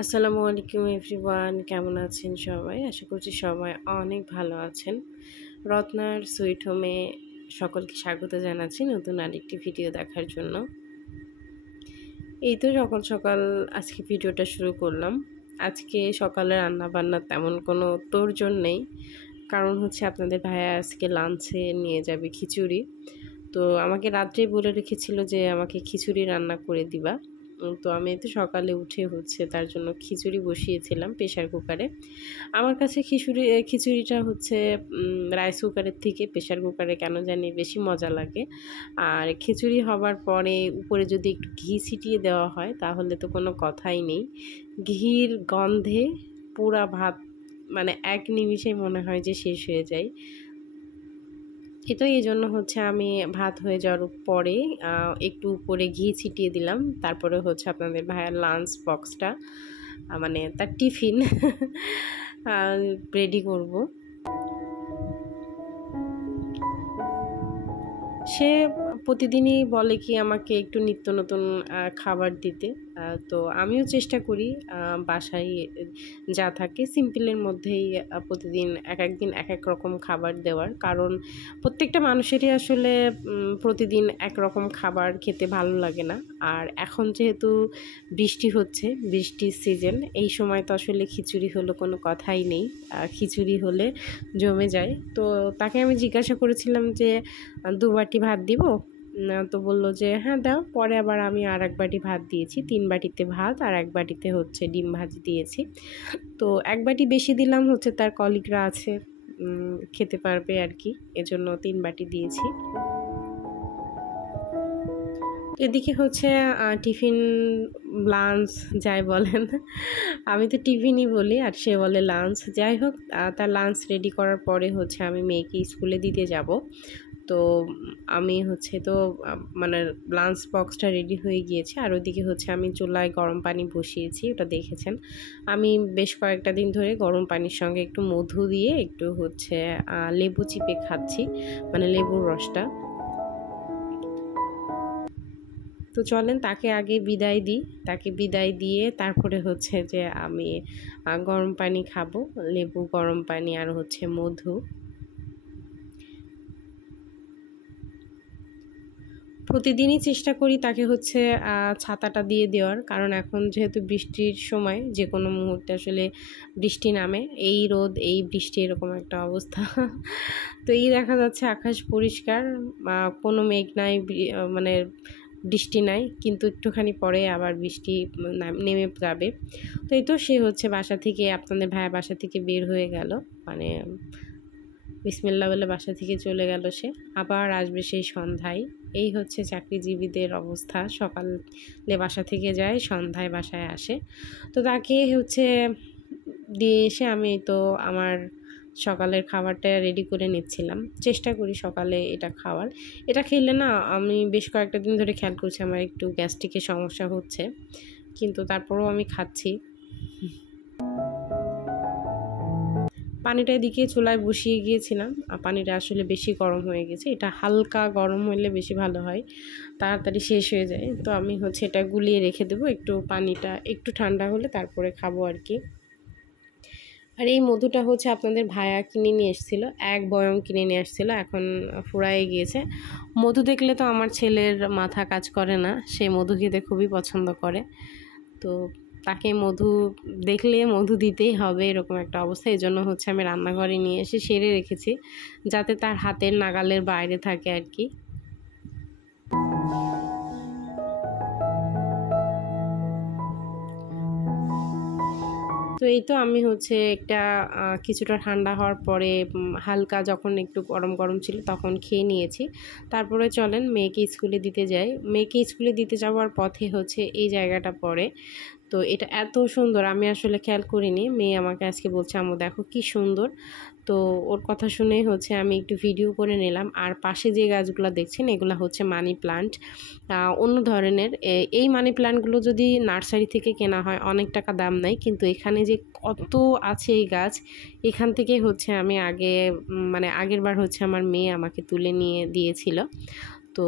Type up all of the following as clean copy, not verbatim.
আসসালামু আলাইকুম এভরিওয়ান, কেমন আছেন সবাই? আশা করছি সবাই অনেক ভালো আছেন। রত্নার সুইট হোমে সকলকে স্বাগত জানাচ্ছি নতুন আরেকটি ভিডিও দেখার জন্য। এই তো সকাল সকাল আজকে ভিডিওটা শুরু করলাম। আজকে সকালে রান্নাবান্না তেমন কোনো তোড়জোড় নেই, কারণ হচ্ছে আপনাদের ভাইয়া আজকে লাঞ্চে নিয়ে যাবে খিচুড়ি। তো আমাকে রাত্রেই বলে রেখেছিল যে আমাকে খিচুড়ি রান্না করে দিবা। তো আমি তো সকালে উঠে হচ্ছে তার জন্য খিচুড়ি বসিয়েছিলাম প্রেশার কুকারে। আমার কাছে খিচুড়িটা হচ্ছে রাইস কুকারের থেকে প্রেশার কুকারে কেন জানি বেশি মজা লাগে। আর খিচুড়ি হবার পরে উপরে যদি একটু ঘি ছিটিয়ে দেওয়া হয় তাহলে তো কোনো কথাই নেই। ঘির গন্ধে পুরা ভাত মানে এক নিমিষেই মনে হয় যে শেষ হয়ে যায়। তো এই জন্য হচ্ছে আমি ভাত হয়ে যাওয়ার পরে একটু উপরে ঘি ছিটিয়ে দিলাম। তারপরে হচ্ছে আপনাদের ভাইয়ার লাঞ্চ বক্সটা মানে তার টিফিন রেডি করব। সে প্রতিদিনই বলে কি আমাকে একটু নিত্য নতুন খাবার দিতে। তো আমিও চেষ্টা করি বাসায় যা থাকে সিম্পলের মধ্যেই প্রতিদিন এক দিন এক এক রকম খাবার দেওয়ার, কারণ প্রত্যেকটা মানুষেরই আসলে প্রতিদিন একরকম খাবার খেতে ভালো লাগে না। আর এখন যেহেতু বৃষ্টি হচ্ছে, বৃষ্টির সিজন, এই সময় তো আসলে খিচুড়ি হলো কোনো কথাই নেই। খিচুড়ি হলে জমে যায়। তো তাকে আমি জিজ্ঞাসা করেছিলাম যে 2 বাটি ভাত দিব? তো বলল যে হ্যাঁ দাও। পরে আবার আমি আর 1 বাটি ভাত দিয়েছি, 3 বাটিতে ভাত আর 1 বাটিতে হচ্ছে ডিম ভাজি দিয়েছি। তো 1 বাটি বেশি দিলাম, হচ্ছে তার কলিগরা আছে খেতে পারবে আর কি, এজন্য 3 বাটি দিয়েছি। এদিকে হচ্ছে টিফিন লাঞ্চ যাই বলেন, আমি তো টিফিনই বলি আর সে বলে লাঞ্চ। যাই হোক, তার লাঞ্চ রেডি করার পরে হচ্ছে আমি মেয়েকে স্কুলে দিতে যাব। তো আমি হচ্ছে তো মানে লাঞ্চ বক্সটা রেডি হয়ে গিয়েছে। আর ওইদিকে হচ্ছে আমি চুলায় গরম পানি বসিয়েছি, ওটা দেখেছেন। আমি বেশ কয়েকটা দিন ধরে গরম পানির সঙ্গে একটু মধু দিয়ে একটু হচ্ছে লেবু চিপে খাচ্ছি, মানে লেবুর রসটা। তো চলেন তাকে আগে বিদায় দিই। তাকে বিদায় দিয়ে তারপরে হচ্ছে যে আমি গরম পানি খাবো, লেবু গরম পানি আর হচ্ছে মধু। প্রতিদিনই চেষ্টা করি তাকে হচ্ছে ছাতাটা দিয়ে দেওয়ার, কারণ এখন যেহেতু বৃষ্টির সময়, যে কোনো মুহূর্তে আসলে বৃষ্টি নামে। এই রোদ এই বৃষ্টি এরকম একটা অবস্থা। তো এই দেখা যাচ্ছে আকাশ পরিষ্কার, কোনো মেঘ নাই, মানে বৃষ্টি নাই, কিন্তু একটুখানি পরে আবার বৃষ্টি নেমে যাবে। তো এই তো সে হচ্ছে বাসা থেকে, আপনাদের ভাইয়া বাসা থেকে বের হয়ে গেল, মানে বিসমিল্লাহ বলে বাসা থেকে চলে গেল সে। আবার আসবে সেই সন্ধ্যায়। এই হচ্ছে চাকরিজীবীদের অবস্থা, সকালে বাসা থেকে যায়, সন্ধ্যায় বাসায় আসে। তো তাকে হচ্ছে দিয়ে এসে আমি তো আমার সকালের খাবারটা রেডি করে নিচ্ছিলাম। চেষ্টা করি সকালে এটা খাওয়ার। এটা খেলে না, আমি বেশ কয়েকটা দিন ধরে খেয়াল করছি আমার একটু গ্যাস্ট্রিকের সমস্যা হচ্ছে, কিন্তু তারপরেও আমি খাচ্ছি। পানিটা এদিকে চুলায় বসিয়ে গিয়েছিলাম, আর পানিটা আসলে বেশি গরম হয়ে গেছে। এটা হালকা গরম হলে বেশি ভালো হয়, তাড়াতাড়ি শেষ হয়ে যায়। তো আমি হচ্ছে এটা গুলিয়ে রেখে দেবো, একটু পানিটা একটু ঠান্ডা হলে তারপরে খাবো আর কি। আর এই মধুটা হচ্ছে আপনাদের ভাইয়া কিনে নিয়ে এসেছিলো, 1 বয়ম কিনে নিয়ে আসছিলো, এখন ফুরায়ে গিয়েছে। মধু দেখলে তো আমার ছেলের মাথা কাজ করে না, সে মধু খেতে খুবই পছন্দ করে। তো তাকে মধু দেখলে মধু দিতেই হবে, এরকম একটা অবস্থা। এই জন্য হচ্ছে আমি রান্নাঘরে নিয়ে এসে সেরে রেখেছি, যাতে তার হাতের নাগালের বাইরে থাকে আর কি। তো এই তো আমি হচ্ছে একটা কিছুটা ঠান্ডা হওয়ার পরে হালকা যখন একটু গরম গরম ছিল তখন খেয়ে নিয়েছি। তারপরে চলেন মেয়েকে স্কুলে দিতে যাই। মেয়েকে স্কুলে দিতে যাওয়ার পথে হচ্ছে এই জায়গাটা পড়ে। তো এটা এত সুন্দর, আমি আসলে খেয়াল করিনি। মেয়ে আমাকে আজকে বলছে আম্মু দেখো কি সুন্দর। তো ওর কথা শুনে হচ্ছে আমি একটু ভিডিও করে নিলাম। আর পাশে যে গাছগুলো দেখছেন এগুলো হচ্ছে মানি প্লান্ট, অন্য ধরনের। এই মানি প্লান্টগুলো যদি নার্সারি থেকে কেনা হয় অনেক টাকা দাম নেয়, কিন্তু এখানে যে কত আছে এই গাছ, এখান থেকে হচ্ছে আমি মানে আগের বার হচ্ছে আমার মেয়ে আমাকে তুলে নিয়ে দিয়েছিল। তো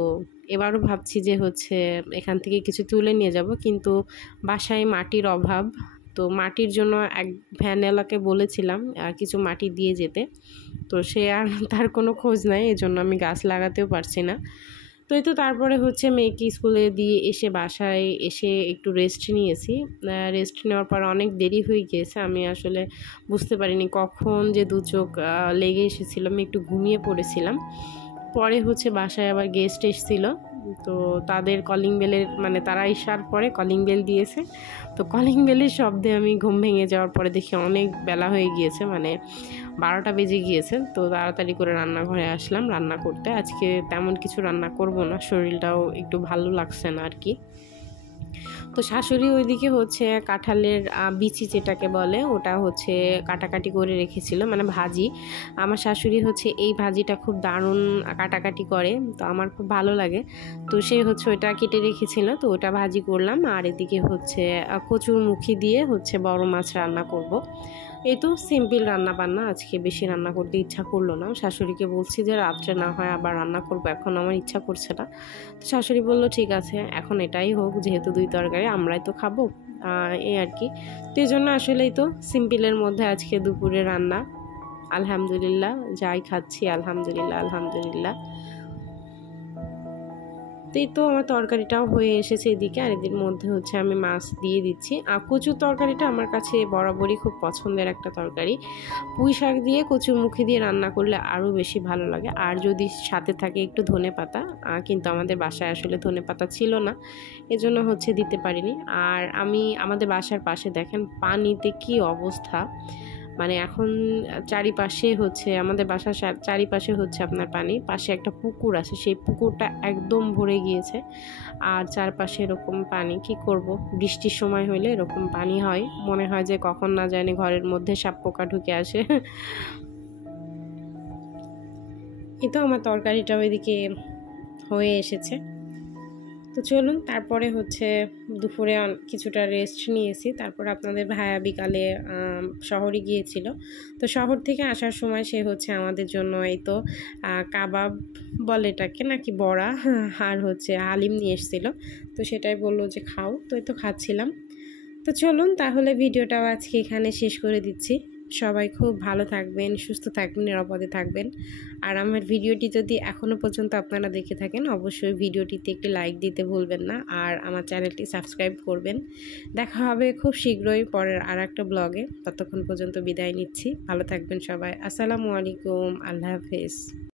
এবারও ভাবছি যে হচ্ছে এখান থেকে কিছু তুলে নিয়ে যাব, কিন্তু বাসায় মাটির অভাব, তো মাটির জন্য এক ভ্যানওয়ালাকে বলেছিলাম কিছু মাটি দিয়ে যেতে, তো সে আর তার কোনো খোঁজ নাই, এজন্য আমি গাছ লাগাতেও পারছি না। তো এই তো তারপরে হচ্ছে মেয়েকে স্কুলে দিয়ে এসে বাসায় এসে একটু রেস্ট নিয়েছি। রেস্ট নেওয়ার পর অনেক দেরি হয়ে গিয়েছে, আমি আসলে বুঝতে পারিনি কখন যে দু চোখ লেগে এসেছিলো, আমি একটু ঘুমিয়ে পড়েছিলাম। পরে হচ্ছে বাসায় আবার গেস্ট এসেছিলো, তো তাদের কলিং বেলের মানে তারা আসার পরে কলিং বেল দিয়েছে, তো কলিং বেলের শব্দে আমি ঘুম ভেঙে যাওয়ার পরে দেখি অনেক বেলা হয়ে গিয়েছে, মানে 12টা বেজে গিয়েছে। তো তাড়াতাড়ি করে রান্নাঘরে আসলাম রান্না করতে। আজকে তেমন কিছু রান্না করব না, শরীরটাও একটু ভালো লাগছে না আর কি। তো শাশুড়ি ওইদিকে হচ্ছে কাঁঠালের বিচি যেটাকে বলে ওটা হচ্ছে কাটাকাটি করে রেখেছিল, মানে ভাজি। আমার শাশুড়ি হচ্ছে এই ভাজিটা খুব দারুণ কাটাকাটি করে, তো আমার খুব ভালো লাগে। তো সে হচ্ছে ওইটা কেটে রেখেছিল, তো ওটা ভাজি করলাম। আর এদিকে হচ্ছে কচুর মুখি দিয়ে হচ্ছে বড় মাছ রান্না করব। এই তো সিম্পল রান্না বান্না, আজকে বেশি রান্না করতে ইচ্ছা করলো না। শাশুড়িকে বলছি যে রাত্রে না হয় আবার রান্না করবো, এখন আমার ইচ্ছা করছে না। তো শাশুড়ি বললো ঠিক আছে, এখন এটাই হোক, যেহেতু 2 তরকারি আমরাই তো খাবো, এই আর কি। তো এই জন্য আসলেই তো সিম্পলের মধ্যে আজকে দুপুরে রান্না। আলহামদুলিল্লাহ, যাই খাচ্ছি আলহামদুলিল্লাহ আলহামদুলিল্লাহ। তো এই তো আমার তরকারিটাও হয়ে এসেছে এদিকে, আর এদের মধ্যে হচ্ছে আমি মাছ দিয়ে দিচ্ছি। আর কচুর তরকারিটা আমার কাছে বরাবরই খুব পছন্দের একটা তরকারি। পুঁই শাক দিয়ে কচুর মুখে দিয়ে রান্না করলে আরও বেশি ভালো লাগে, আর যদি সাথে থাকে একটু ধনেপাতা, কিন্তু আমাদের বাসায় আসলে ধনেপাতা ছিল না, এজন্য হচ্ছে দিতে পারিনি। আর আমাদের বাসার পাশে দেখেন পানিতে কি অবস্থা, মানে এখন চারিপাশে হচ্ছে আমাদের বাসার চারিপাশে হচ্ছে আপনার পানি, পাশে একটা পুকুর আছে, সেই পুকুরটা একদম ভরে গিয়েছে। আর চারপাশে এরকম পানি, কি করব, বৃষ্টির সময় হলে এরকম পানি হয়, মনে হয় যে কখন না জানি ঘরের মধ্যে সাপ পোকা ঢুকে আসে। এই তো আমার তরকারিটাও এদিকে হয়ে এসেছে। তো চলুন, তারপরে হচ্ছে দুপুরে কিছুটা রেস্ট নিয়েছি। তারপর আপনাদের ভাইয়া বিকালে শহরে গিয়েছিল, তো শহর থেকে আসার সময় সে হচ্ছে আমাদের জন্য এই তো কাবাব বলে এটাকে নাকি বড়া, আর হচ্ছে হালিম নিয়ে এসেছিলো। তো সেটাই বললো যে খাও, তো এই তো খাচ্ছিলাম। তো চলুন তাহলে ভিডিওটাও আজকে এখানে শেষ করে দিচ্ছি। সবাই খুব ভালো থাকবেন, সুস্থ থাকবেন, নিরাপদে থাকবেন। আর আমার ভিডিওটি যদি এখনও পর্যন্ত আপনারা দেখে থাকেন, অবশ্যই ভিডিওটিতে একটি লাইক দিতে ভুলবেন না, আর আমার চ্যানেলটি সাবস্ক্রাইব করবেন। দেখা হবে খুব শীঘ্রই পরের আর একটা ব্লগে। ততক্ষণ পর্যন্ত বিদায় নিচ্ছি, ভালো থাকবেন সবাই। আসসালামু আলাইকুম, আল্লাহ হাফেজ।